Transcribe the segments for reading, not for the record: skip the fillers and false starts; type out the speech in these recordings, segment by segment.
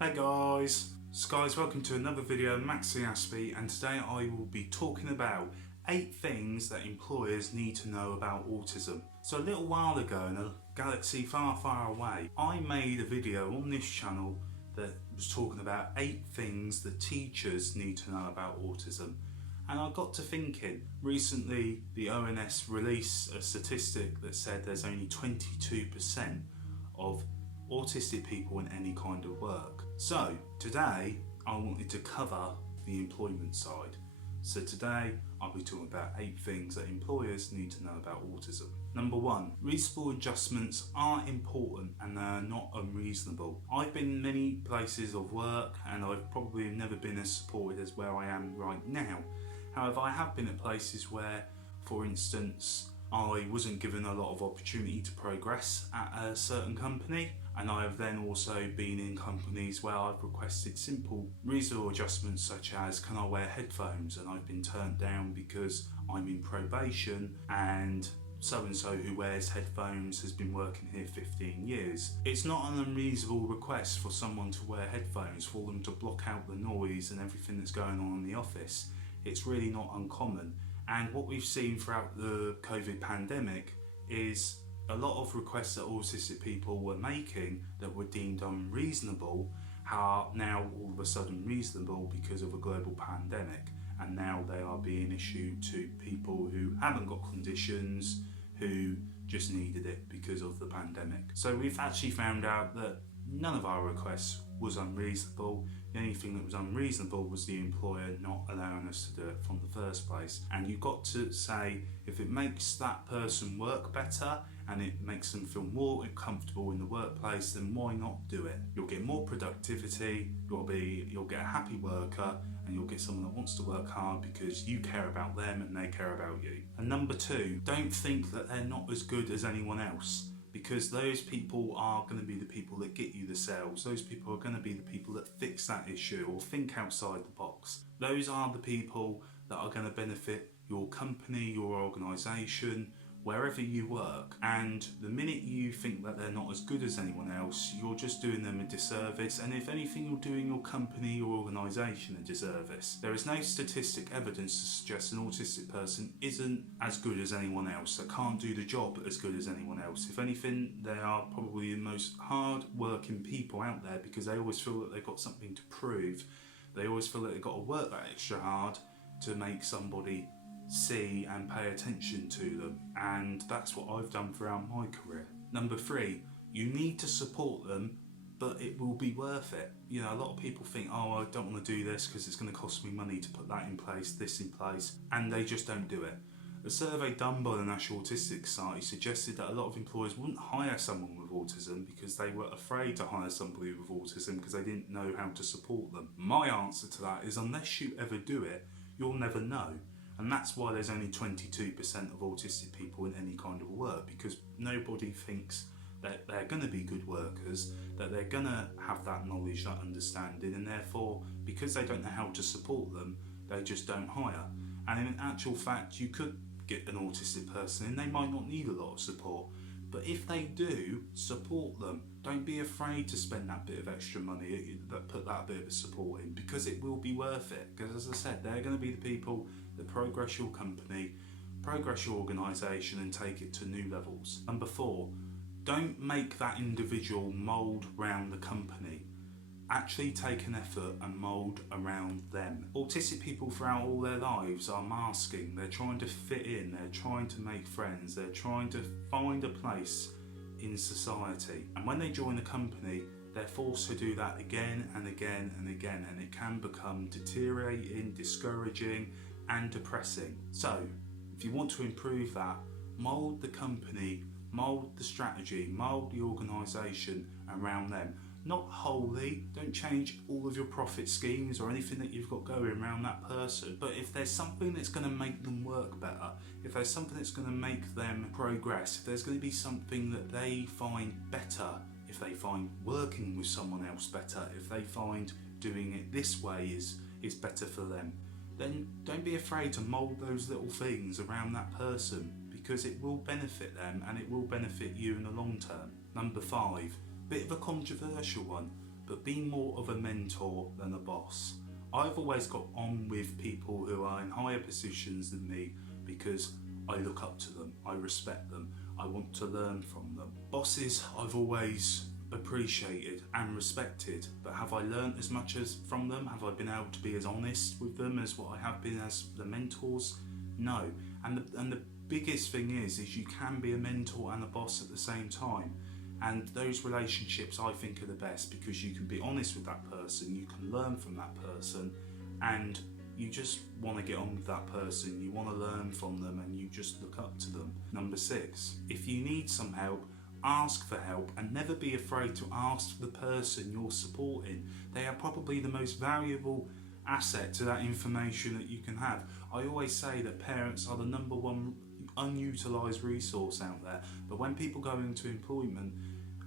Hey guys, welcome to another video of MaxiAspie, and today I will be talking about 8 things that employers need to know about autism. So a little while ago in a galaxy far away, I made a video on this channel that was talking about 8 things that teachers need to know about autism. And I got to thinking, recently the ONS released a statistic that said there's only 22% of autistic people in any kind of work. So today I wanted to cover the employment side. So today I'll be talking about 8 things that employers need to know about autism. Number 1, reasonable adjustments are important and they are not unreasonable. I've been in many places of work and I've probably never been as supported as where I am right now. However, I have been at places where, for instance, I wasn't given a lot of opportunity to progress at a certain company, and I have then also been in companies where I've requested simple reasonable adjustments such as, can I wear headphones, and I've been turned down because I'm in probation and so who wears headphones has been working here 15 years. It's not an unreasonable request for someone to wear headphones, for them to block out the noise and everything that's going on in the office. It's really not uncommon. And what we've seen throughout the COVID pandemic is a lot of requests that autistic people were making that were deemed unreasonable are now all of a sudden reasonable because of a global pandemic, and now they are being issued to people who haven't got conditions, who just needed it because of the pandemic. So we've actually found out that none of our requests was unreasonable. The only thing that was unreasonable was the employer not allowing us to do it from the first place. And you've got to say, if it makes that person work better and it makes them feel more comfortable in the workplace, then why not do it? You'll get more productivity, you'll get a happy worker, and you'll get someone that wants to work hard because you care about them and they care about you. And number 2, don't think that they're not as good as anyone else, because those people are going to be the people that get you the sales. Those people are going to be the people that fix that issue or think outside the box. Those are the people that are going to benefit your company, your organisation, wherever you work. And the minute you think that they're not as good as anyone else, you're just doing them a disservice, and if anything, you're doing your company, your organisation a disservice. There is no statistic evidence to suggest an autistic person isn't as good as anyone else, that can't do the job as good as anyone else. If anything, they are probably the most hard working people out there because they always feel that they've got something to prove. They always feel that they've got to work that extra hard to make somebody see and pay attention to them, and that's what I've done throughout my career. Number 3, you need to support them, but it will be worth it. You know, a lot of people think, oh, I don't want to do this because it's going to cost me money to put that in place, this in place, and they just don't do it. A survey done by the National Autistic Society suggested that a lot of employers wouldn't hire someone with autism because they were afraid to hire somebody with autism because they didn't know how to support them. My answer to that is, unless you ever do it, you'll never know. And that's why there's only 22% of autistic people in any kind of work, because nobody thinks that they're going to be good workers, that they're going to have that knowledge, that understanding, and therefore, because they don't know how to support them, they just don't hire. And in actual fact, you could get an autistic person and they might not need a lot of support. But if they do, support them. Don't be afraid to spend that bit of extra money, put that bit of support in, because it will be worth it. Because as I said, they're going to be the people that progress your company, progress your organisation and take it to new levels. Number 4, don't make that individual mould around the company. Actually take an effort and mould around them. Autistic people throughout all their lives are masking. They're trying to fit in, they're trying to make friends, they're trying to find a place in society. And when they join a company, they're forced to do that again and again and again, and it can become deteriorating, discouraging and depressing. So if you want to improve that, mould the company, mould the strategy, mould the organisation around them. Not wholly, don't change all of your profit schemes or anything that you've got going around that person, but if there's something that's going to make them work better, if there's something that's going to make them progress, if there's going to be something that they find better, if they find working with someone else better, if they find doing it this way is better for them, then don't be afraid to mould those little things around that person, because it will benefit them and it will benefit you in the long term. Number 5, bit of a controversial one. but be more of a mentor than a boss. I've always got on with people who are in higher positions than me because I look up to them, I respect them, I want to learn from them. Bosses I've always appreciated and respected, but have I learnt as much as from them? Have I been able to be as honest with them as what I have been as the mentors? No. And the biggest thing is you can be a mentor and a boss at the same time. And those relationships I think are the best because you can be honest with that person, you can learn from that person, and you just want to get on with that person, you want to learn from them, and you just look up to them. Number 6, if you need some help, ask for help and never be afraid to ask the person you're supporting. They are probably the most valuable asset to that information that you can have. I always say that parents are the number one unutilised resource out there, but when people go into employment,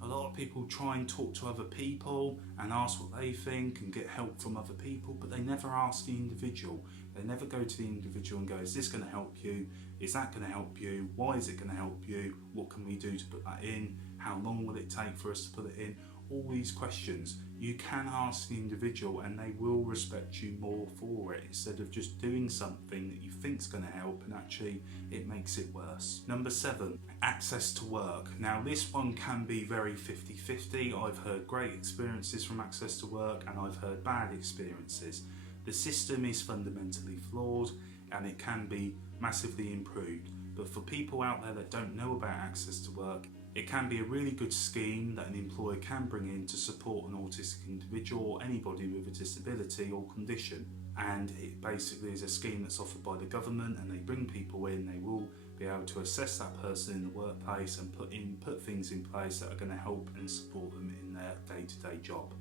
a lot of people try and talk to other people and ask what they think and get help from other people, but they never ask the individual. They never go to the individual and go, is this going to help you? Is that going to help you? Why is it going to help you? What can we do to put that in? How long will it take for us to put it in? All these questions you can ask the individual and they will respect you more for it, instead of just doing something that you think is going to help and actually it makes it worse. Number 7, access to work. Now this one can be very 50-50. I've heard great experiences from access to work and I've heard bad experiences. The system is fundamentally flawed and it can be massively improved. But for people out there that don't know about access to work, it can be a really good scheme that an employer can bring in to support an autistic individual or anybody with a disability or condition. And it basically is a scheme that's offered by the government, and they bring people in, they will be able to assess that person in the workplace and put things in place that are going to help and support them in their day-to-day job.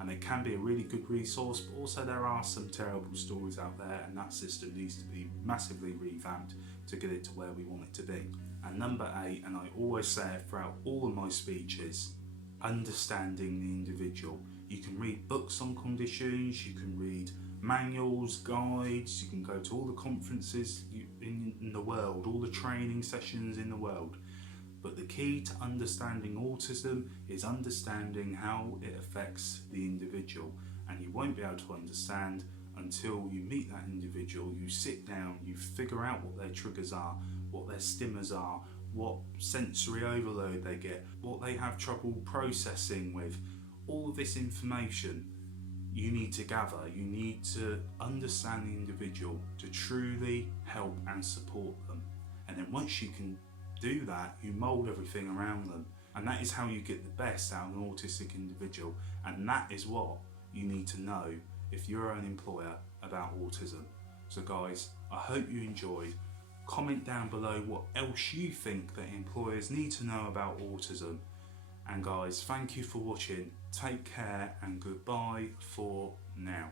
And it can be a really good resource, but also there are some terrible stories out there, and that system needs to be massively revamped to get it to where we want it to be. And number 8, and I always say it throughout all of my speeches, understanding the individual. You can read books on conditions, you can read manuals, guides, you can go to all the conferences in the world, all the training sessions in the world. But the key to understanding autism is understanding how it affects the individual. And you won't be able to understand until you meet that individual, you sit down, you figure out what their triggers are, what their stimmers are, what sensory overload they get, what they have trouble processing with. All of this information you need to gather. You need to understand the individual to truly help and support them. And then once you can do that, you mould everything around them. And that is how you get the best out of an autistic individual. And that is what you need to know if you're an employer about autism. So guys, I hope you enjoyed. Comment down below what else you think that employers need to know about autism. And guys, thank you for watching. Take care and goodbye for now.